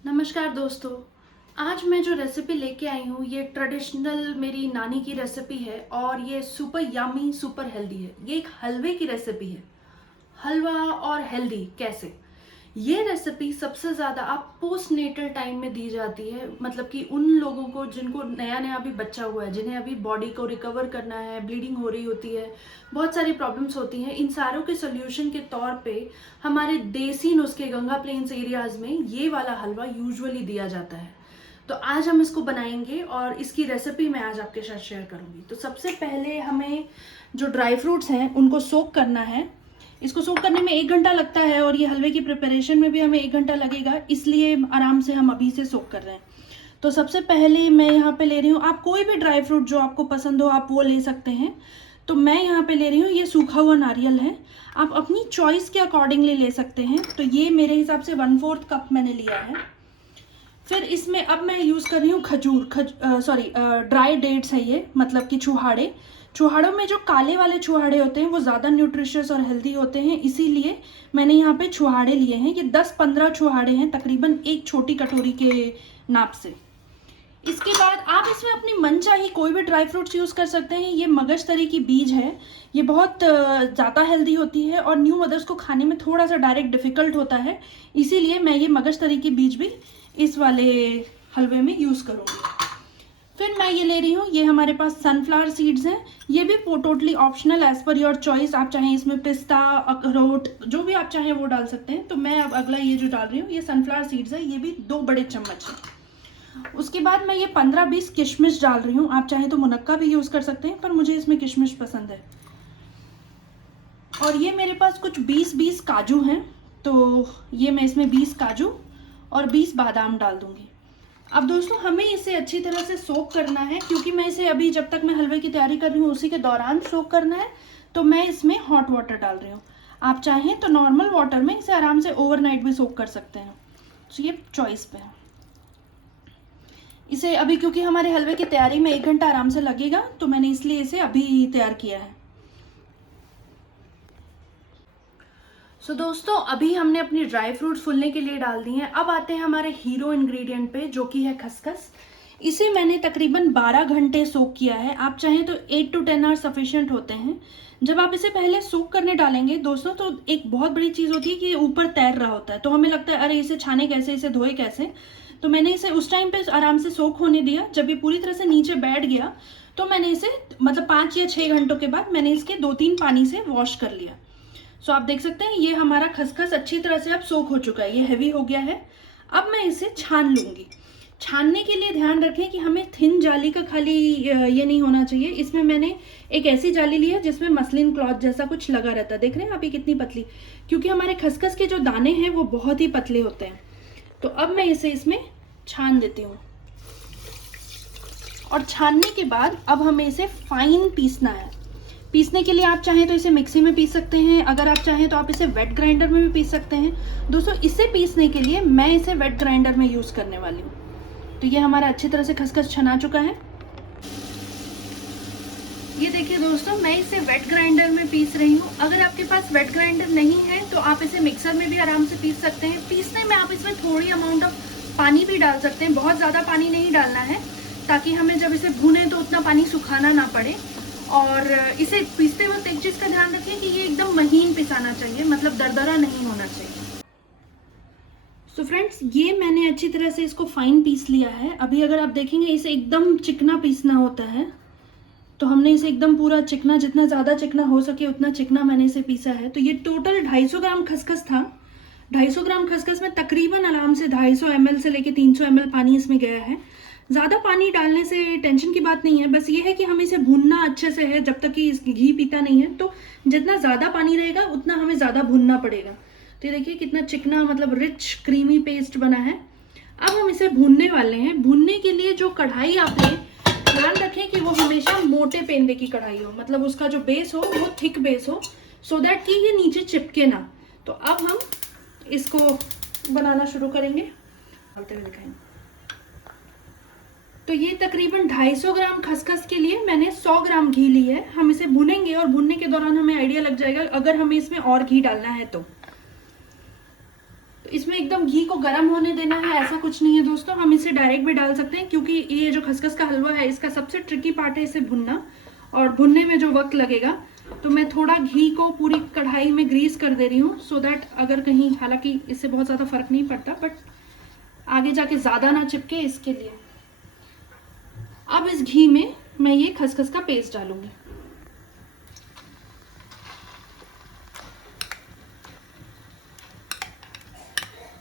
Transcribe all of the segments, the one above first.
नमस्कार दोस्तों। आज मैं जो रेसिपी लेके आई हूँ ये ट्रेडिशनल मेरी नानी की रेसिपी है और ये सुपर यमी सुपर हेल्दी है। ये एक हलवे की रेसिपी है। हलवा और हेल्दी कैसे? ये रेसिपी सबसे ज़्यादा आप पोस्ट नेटल टाइम में दी जाती है, मतलब कि उन लोगों को जिनको नया नया अभी बच्चा हुआ है, जिन्हें अभी बॉडी को रिकवर करना है, ब्लीडिंग हो रही होती है, बहुत सारी प्रॉब्लम्स होती हैं। इन सारों के सोल्यूशन के तौर पे हमारे देसी नुस्खे गंगा प्लेन्स एरियाज में ये वाला हलवा यूजुअली दिया जाता है। तो आज हम इसको बनाएंगे और इसकी रेसिपी मैं आज आपके साथ शेयर करूंगी। तो सबसे पहले हमें जो ड्राई फ्रूट्स हैं उनको सोक करना है। इसको सोक करने में 1 घंटा लगता है और ये हलवे की प्रिपरेशन में भी हमें 1 घंटा लगेगा, इसलिए आराम से हम अभी से सोक कर रहे हैं। तो सबसे पहले मैं यहाँ पे ले रही हूँ, आप कोई भी ड्राई फ्रूट जो आपको पसंद हो आप वो ले सकते हैं। तो मैं यहाँ पे ले रही हूँ ये सूखा हुआ नारियल है, आप अपनी चॉइस के अकॉर्डिंगली ले सकते हैं। तो ये मेरे हिसाब से 1/4 कप मैंने लिया है। फिर इसमें अब मैं यूज़ कर रही हूँ ड्राई डेट्स है ये, मतलब कि छुहाड़े। छुहाड़ों में जो काले वाले छुहाड़े होते हैं वो ज़्यादा न्यूट्रिशियस और हेल्दी होते हैं, इसीलिए मैंने यहाँ पे छुहाड़े लिए हैं। ये 10-15 छुहाड़े हैं, तकरीबन एक छोटी कटोरी के नाप से। इसके बाद आप इसमें अपनी मनचाही कोई भी ड्राई फ्रूट्स यूज़ कर सकते हैं। ये मगजतरी की बीज है, ये बहुत ज़्यादा हेल्दी होती है और न्यू मदर्स को खाने में थोड़ा सा डायरेक्ट डिफ़िकल्ट होता है, इसीलिए मैं ये मगजतरी की बीज भी इस वाले हलवे में यूज़ करूँगी। फिर मैं ये ले रही हूँ, ये हमारे पास सनफ्लावर सीड्स हैं। ये भी totally optional as per your choice, आप चाहें इसमें पिस्ता, अखरोट जो भी आप चाहें वो डाल सकते हैं। तो मैं अब अगला ये जो डाल रही हूँ ये सनफ्लावर सीड्स है, ये भी 2 बड़े चम्मच है। उसके बाद मैं ये 15-20 किशमिश डाल रही हूँ, आप चाहें तो मुनक्का भी यूज़ कर सकते हैं, पर मुझे इसमें किशमिश पसंद है। और ये मेरे पास कुछ 20-20 काजू हैं, तो ये मैं इसमें 20 काजू और 20 बादाम डाल दूंगी। अब दोस्तों हमें इसे अच्छी तरह से सोक करना है, क्योंकि मैं इसे अभी जब तक मैं हलवे की तैयारी कर रही हूँ उसी के दौरान सोक करना है। तो मैं इसमें हॉट वाटर डाल रही हूँ, आप चाहें तो नॉर्मल वाटर में इसे आराम से ओवरनाइट भी सोक कर सकते हैं, तो ये चॉइस पे है। इसे अभी क्योंकि हमारे हलवे की तैयारी में 1 घंटा आराम से लगेगा, तो मैंने इसलिए इसे अभी तैयार किया है। सो दोस्तों अभी हमने अपनी ड्राई फ्रूट्स फूलने के लिए डाल दी हैं। अब आते हैं हमारे हीरो इंग्रेडिएंट पे, जो कि है खसखस। इसे मैंने तकरीबन 12 घंटे सोक किया है, आप चाहें तो 8 to 10 आवर्स सफिशिएंट होते हैं। जब आप इसे पहले सोक करने डालेंगे दोस्तों, तो एक बहुत बड़ी चीज़ होती है कि ये ऊपर तैर रहा होता है, तो हमें लगता है अरे इसे छाने कैसे, इसे धोए कैसे। तो मैंने इसे उस टाइम पे आराम से सोक होने दिया। जब ये पूरी तरह से नीचे बैठ गया तो मैंने इसे मतलब 5 या 6 घंटों के बाद मैंने इसके 2-3 पानी से वॉश कर लिया। सो आप देख सकते हैं ये हमारा खसखस अच्छी तरह से अब सोक हो चुका है, ये हैवी हो गया है। अब मैं इसे छान लूँगी। छानने के लिए ध्यान रखें कि हमें थिन जाली का खाली ये नहीं होना चाहिए। इसमें मैंने एक ऐसी जाली ली है जिसमें मसलिन क्लॉथ जैसा कुछ लगा रहता है, देख रहे हैं आप ये कितनी पतली, क्योंकि हमारे खसखस के जो दाने हैं वो बहुत ही पतले होते हैं। तो अब मैं इसे इसमें छान देती हूँ, और छानने के बाद अब हमें इसे फाइन पीसना है। पीसने के लिए आप चाहें तो इसे मिक्सी में पीस सकते हैं, अगर आप चाहें तो आप इसे वेट ग्राइंडर में भी पीस सकते हैं। दोस्तों इसे पीसने के लिए मैं इसे वेट ग्राइंडर में यूज़ करने वाली हूँ। तो ये हमारा अच्छी तरह से खसखस छना चुका है। ये देखिए दोस्तों मैं इसे वेट ग्राइंडर में पीस रही हूँ। अगर आपके पास वेट ग्राइंडर नहीं है तो आप इसे मिक्सर में भी आराम से पीस सकते हैं। पीसने में आप इसमें थोड़ी अमाउंट ऑफ पानी भी डाल सकते हैं, बहुत ज़्यादा पानी नहीं डालना है, ताकि हमें जब इसे भूनें तो उतना पानी सुखाना ना पड़े। और इसे पीसते वक्त एक चीज़ का ध्यान रखें कि ये एकदम महीन पिसाना चाहिए, मतलब दरदरा नहीं होना चाहिए। सो फ्रेंड्स ये मैंने अच्छी तरह से इसको फाइन पीस लिया है। अभी अगर आप देखेंगे इसे एकदम चिकना पीसना होता है, तो हमने इसे एकदम पूरा चिकना, जितना ज़्यादा चिकना हो सके उतना चिकना मैंने इसे पीसा है। तो ये टोटल 250 ग्राम खसखस था। 250 ग्राम खसखस में तकरीबन आराम से 250 ml से लेके 300 ml पानी इसमें गया है। ज़्यादा पानी डालने से टेंशन की बात नहीं है, बस ये है कि हमें इसे भूनना अच्छे से है जब तक कि इस घी पीता नहीं है। तो जितना ज़्यादा पानी रहेगा उतना हमें ज़्यादा भूनना पड़ेगा। तो ये देखिए कितना चिकना, मतलब रिच क्रीमी पेस्ट बना है। अब हम इसे भूनने वाले हैं। भूनने के लिए जो कढ़ाई आप लें, ध्यान रखें कि वो हमेशा मोटे पेंदे की कढ़ाई हो, मतलब उसका जो बेस हो वो थिक बेस हो, सो दैट कि ये नीचे चिपके ना। तो अब हम इसको बनाना शुरू करेंगे, डालते हुए दिखाएंगे। तो ये तकरीबन 250 ग्राम खसखस के लिए मैंने 100 ग्राम घी ली है। हम इसे भुनेंगे और भुनने के दौरान हमें आइडिया लग जाएगा अगर हमें इसमें और घी डालना है तो इसमें एकदम घी को गर्म होने देना है ऐसा कुछ नहीं है दोस्तों, हम इसे डायरेक्ट भी डाल सकते हैं, क्योंकि ये जो खसखस का हलवा है इसका सबसे ट्रिकी पार्ट है इसे भुनना, और भुनने में जो वक्त लगेगा। तो मैं थोड़ा घी को पूरी कढ़ाई में ग्रीस कर दे रही हूँ, सो दैट अगर कहीं, हालांकि इससे बहुत ज़्यादा फर्क नहीं पड़ता, बट आगे जाके ज़्यादा ना चिपके इसके लिए। अब इस घी में मैं ये खसखस का पेस्ट डालूंगी।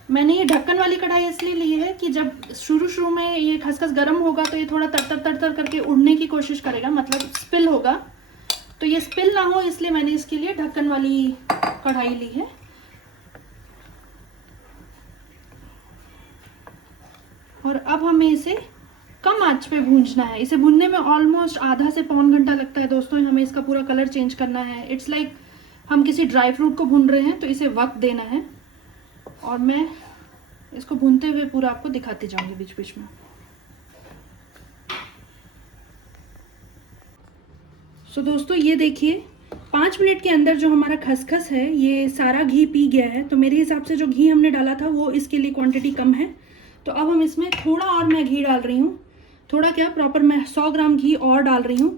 मैंने ये ढक्कन वाली कढ़ाई इसलिए ली है कि जब शुरू में ये खसखस गर्म होगा तो ये थोड़ा तर करके उड़ने की कोशिश करेगा, मतलब स्पिल होगा, तो ये स्पिल ना हो इसलिए मैंने इसके लिए ढक्कन वाली कढ़ाई ली है। और अब हमें इसे कम आंच पे भूंजना है। इसे भूनने में ऑलमोस्ट आधा से पौन घंटा लगता है दोस्तों। हमें इसका पूरा कलर चेंज करना है। इट्स लाइक हम किसी ड्राई फ्रूट को भून रहे हैं, तो इसे वक्त देना है। और मैं इसको भूनते हुए पूरा आपको दिखाती जाऊंगी बीच बीच में। सो दोस्तों ये देखिए 5 मिनट के अंदर जो हमारा खसखस है ये सारा घी पी गया है। तो मेरे हिसाब से जो घी हमने डाला था वो इसके लिए क्वांटिटी कम है। तो अब हम इसमें थोड़ा और मैं घी डाल रही हूँ, थोड़ा क्या प्रॉपर मैं 100 ग्राम घी और डाल रही हूँ,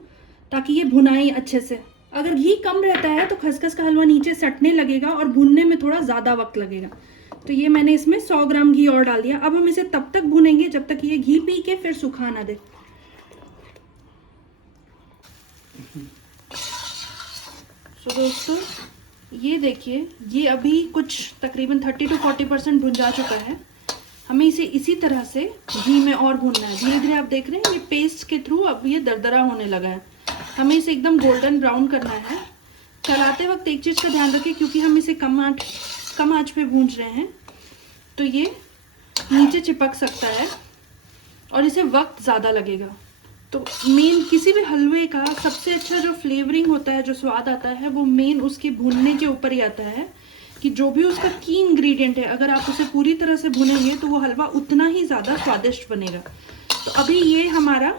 ताकि ये भुनाई अच्छे से। अगर घी कम रहता है तो खसखस का हलवा नीचे सटने लगेगा और भुनने में थोड़ा ज़्यादा वक्त लगेगा। तो ये मैंने इसमें 100 ग्राम घी और डाल दिया। अब हम इसे तब तक भुनेंगे जब तक ये घी पी के फिर सुखा ना दे। तो दोस्तों ये देखिए ये अभी कुछ तकरीबन 30 to 40% भुन जा चुका है। हमें इसे इसी तरह से घी में और भूनना है। धीरे धीरे आप देख रहे हैं ये पेस्ट के थ्रू अब ये दरदरा होने लगा है। हमें इसे एकदम गोल्डन ब्राउन करना है। चलाते वक्त एक चीज़ का ध्यान रखें, क्योंकि हम इसे कम आंच पे भूंज रहे हैं तो ये नीचे चिपक सकता है और इसे वक्त ज़्यादा लगेगा। तो मेन किसी भी हलवे का सबसे अच्छा जो फ्लेवरिंग होता है, जो स्वाद आता है, वो मेन उसके भूनने के ऊपर ही आता है कि जो भी उसका की इंग्रेडिएंट है, अगर आप उसे पूरी तरह से भुनेंगे तो वो हलवा उतना ही ज़्यादा स्वादिष्ट बनेगा। तो अभी ये हमारा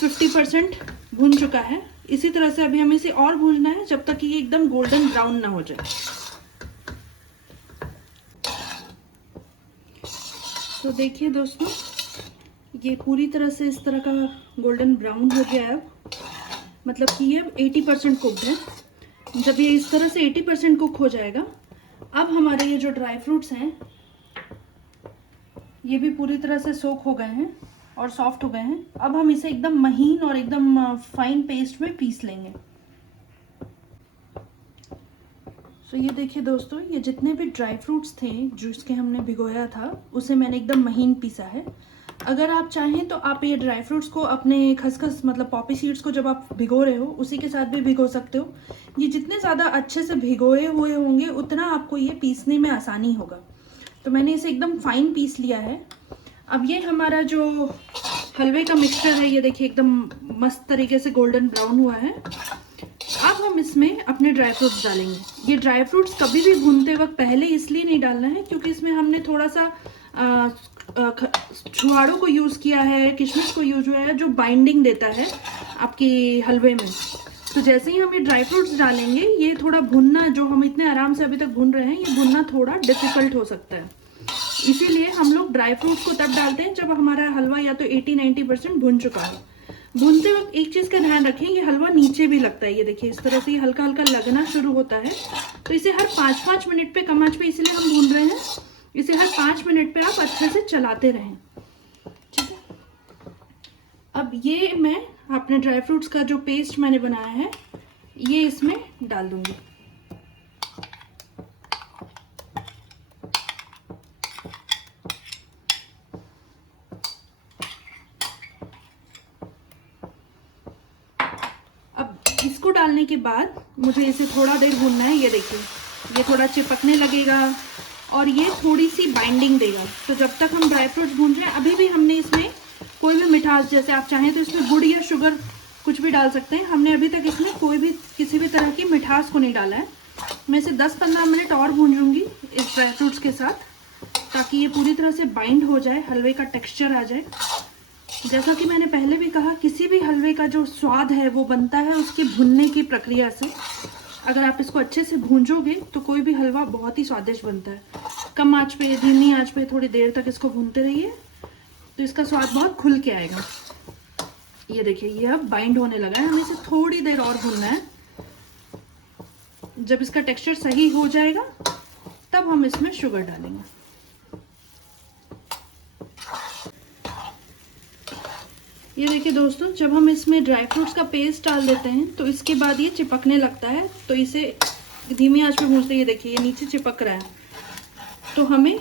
50% भुन चुका है। इसी तरह से अभी हमें इसे और भूनना है जब तक कि ये एकदम गोल्डन ब्राउन ना हो जाए। तो देखिए दोस्तों ये पूरी तरह से इस तरह का गोल्डन ब्राउन हो गया है। अब मतलब कि ये 80% कुक्ड है। जब ये इस तरह से 80% कुक हो जाएगा, अब हमारे ये जो ड्राई फ्रूट्स हैं ये भी पूरी तरह से सोक हो गए हैं और सॉफ्ट हो गए हैं। अब हम इसे एकदम महीन और एकदम फाइन पेस्ट में पीस लेंगे। तो ये देखिए दोस्तों ये जितने भी ड्राई फ्रूट्स थे जिसके हमने भिगोया था उसे मैंने एकदम महीन पीसा है। अगर आप चाहें तो आप ये ड्राई फ्रूट्स को अपने खसखस मतलब पॉपी सीड्स को जब आप भिगो रहे हो उसी के साथ भी भिगो सकते हो। ये जितने ज़्यादा अच्छे से भिगोए हुए होंगे उतना आपको ये पीसने में आसानी होगा। तो मैंने इसे एकदम फाइन पीस लिया है। अब ये हमारा जो हलवे का मिक्सचर है ये देखिए एकदम मस्त तरीके से गोल्डन ब्राउन हुआ है। अब हम इसमें अपने ड्राई फ्रूट्स डालेंगे। ये ड्राई फ्रूट्स कभी भी भूनते वक्त पहले इसलिए नहीं डालना है क्योंकि इसमें हमने थोड़ा सा छुहाड़ों को यूज़ किया है, किशमिश को यूज हुआ है, जो बाइंडिंग देता है आपके हलवे में। तो जैसे ही हम ये ड्राई फ्रूट्स डालेंगे ये थोड़ा भुनना, जो हम इतने आराम से अभी तक भून रहे हैं, ये भुनना थोड़ा डिफिकल्ट हो सकता है। इसीलिए हम लोग ड्राई फ्रूट्स को तब डालते हैं जब हमारा हलवा या तो 80-90% भुन चुका हो। भूनते वक्त एक चीज़ का ध्यान रखें, ये हलवा नीचे भी लगता है। ये देखिए इस तरह से ये हल्का हल्का लगना शुरू होता है। तो इसे हर 5-5 मिनट पे, कम आंच पे इसलिए हम भून रहे हैं, इसे हर 5 मिनट पे आप अच्छे से चलाते रहें। ठीक है। अब ये मैं अपने ड्राई फ्रूट्स का जो पेस्ट मैंने बनाया है ये इसमें डाल दूंगी। इसको डालने के बाद मुझे इसे थोड़ा देर भूनना है। ये देखिए ये थोड़ा चिपकने लगेगा और ये थोड़ी सी बाइंडिंग देगा। तो जब तक हम ड्राई फ्रूट्स भून रहे हैं, अभी भी हमने इसमें कोई भी मिठास, जैसे आप चाहें तो इसमें गुड़ या शुगर कुछ भी डाल सकते हैं। हमने अभी तक इसमें कोई भी किसी भी तरह की मिठास को नहीं डाला है। मैं इसे 10-15 मिनट और भूनूंगी इस ड्राई फ्रूट्स के साथ, ताकि ये पूरी तरह से बाइंड हो जाए, हलवे का टेक्स्चर आ जाए। जैसा कि मैंने पहले भी कहा, किसी भी हलवे का जो स्वाद है वो बनता है उसकी भुनने की प्रक्रिया से। अगर आप इसको अच्छे से भूंजोगे तो कोई भी हलवा बहुत ही स्वादिष्ट बनता है। कम आंच पे, धीमी आंच पे थोड़ी देर तक इसको भूनते रहिए, तो इसका स्वाद बहुत खुल के आएगा। ये देखिए ये अब बाइंड होने लगा है, हमें इसे थोड़ी देर और भूनना है। जब इसका टेक्सचर सही हो जाएगा तब हम इसमें शुगर डालेंगे। ये देखिए दोस्तों, जब हम इसमें ड्राई फ्रूट्स का पेस्ट डाल देते हैं तो इसके बाद ये चिपकने लगता है, तो इसे धीमी आंच पे भूनते, ये देखिए ये नीचे चिपक रहा है, तो हमें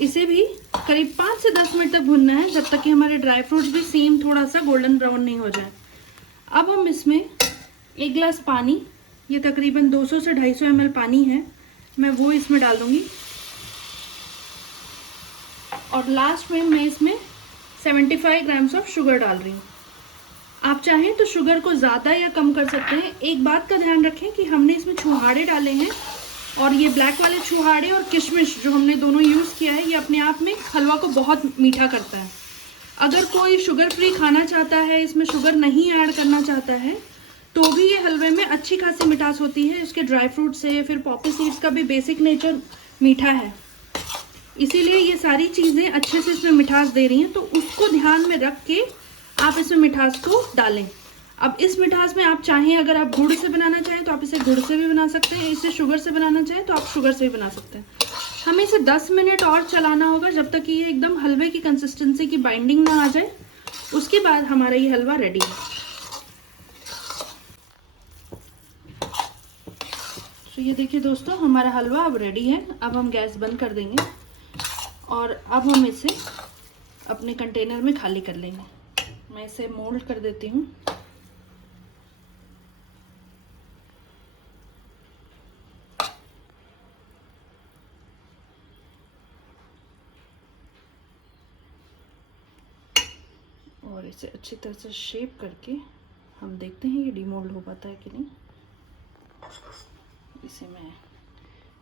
इसे भी करीब 5 से 10 मिनट तक भूनना है, जब तक कि हमारे ड्राई फ्रूट्स भी सेम थोड़ा सा गोल्डन ब्राउन नहीं हो जाए। अब हम इसमें 1 गिलास पानी, ये तकरीबन 200 से 250 ml पानी है, मैं वो इसमें डाल दूंगी। और लास्ट में मैं इसमें 75 ग्राम्स ऑफ शुगर डाल रही हूँ। आप चाहें तो शुगर को ज़्यादा या कम कर सकते हैं। एक बात का ध्यान रखें कि हमने इसमें छुहाड़े डाले हैं, और ये ब्लैक वाले छुहाड़े और किशमिश जो हमने दोनों यूज़ किया है, ये अपने आप में हलवा को बहुत मीठा करता है। अगर कोई शुगर फ्री खाना चाहता है, इसमें शुगर नहीं ऐड करना चाहता है, तो भी ये हलवे में अच्छी खासी मिठास होती है। इसके ड्राई फ्रूट से, फिर पॉपी सीड्स का भी बेसिक नेचर मीठा है, इसीलिए ये सारी चीज़ें अच्छे से इसमें मिठास दे रही हैं, तो उसको ध्यान में रख के आप इसमें मिठास को डालें। अब इस मिठास में आप चाहें, अगर आप गुड़ से बनाना चाहें तो आप इसे गुड़ से भी बना सकते हैं, इसे शुगर से बनाना चाहें तो आप शुगर से भी बना सकते हैं। हमें इसे 10 मिनट और चलाना होगा, जब तक कि ये एकदम हलवे की कंसिस्टेंसी की बाइंडिंग ना आ जाए। उसके बाद हमारा ये हलवा रेडी है। तो ये देखिए दोस्तों, हमारा हलवा अब रेडी है। अब हम गैस बंद कर देंगे और अब हम इसे अपने कंटेनर में खाली कर लेंगे। मैं इसे मोल्ड कर देती हूँ। और इसे अच्छी तरह से शेप करके हम देखते हैं ये डीमोल्ड हो पाता है कि नहीं। इसे मैं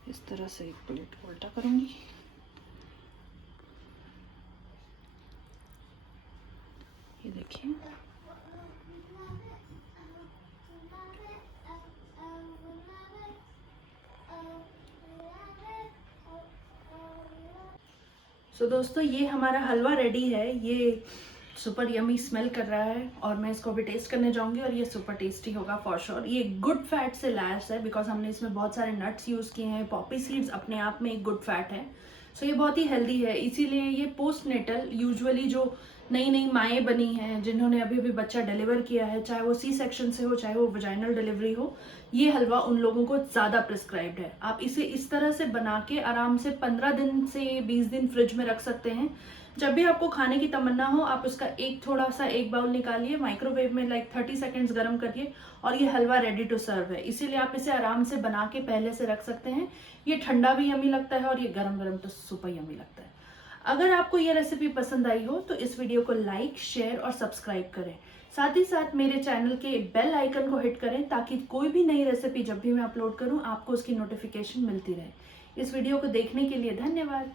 इस तरह से एक प्लेट को उल्टा करूँगी। ये देखिए, सो दोस्तों, ये हमारा हलवा रेडी है। ये सुपर यमी स्मेल कर रहा है और मैं इसको अभी टेस्ट करने जाऊंगी और ये सुपर टेस्टी होगा फॉर श्योर। ये गुड फैट से लैस है, बिकॉज हमने इसमें बहुत सारे नट्स यूज़ किए हैं। पॉपी सीड्स अपने आप में एक गुड फैट है, सो ये बहुत ही हेल्दी है। इसीलिए ये पोस्ट नेटल, यूजुअली जो नई नई माएँ बनी हैं, जिन्होंने अभी अभी बच्चा डिलीवर किया है, चाहे वो सी सेक्शन से हो, चाहे वो वजाइनल डिलीवरी हो, ये हलवा उन लोगों को ज़्यादा प्रिस्क्राइब्ड है। आप इसे इस तरह से बना के आराम से 15 दिन से 20 दिन फ्रिज में रख सकते हैं। जब भी आपको खाने की तमन्ना हो, आप उसका एक बाउल निकालिए, माइक्रोवेव में 30 सेकेंड्स गर्म करिए और ये हलवा रेडी टू सर्व है। इसीलिए आप इसे आराम से बना के पहले से रख सकते हैं। ये ठंडा भी यमी लगता है और ये गरम गरम तो सुपर यमी लगता है। अगर आपको ये रेसिपी पसंद आई हो तो इस वीडियो को लाइक, शेयर और सब्सक्राइब करें। साथ ही साथ मेरे चैनल के बेल आइकन को हिट करें, ताकि कोई भी नई रेसिपी जब भी मैं अपलोड करूं आपको उसकी नोटिफिकेशन मिलती रहे। इस वीडियो को देखने के लिए धन्यवाद।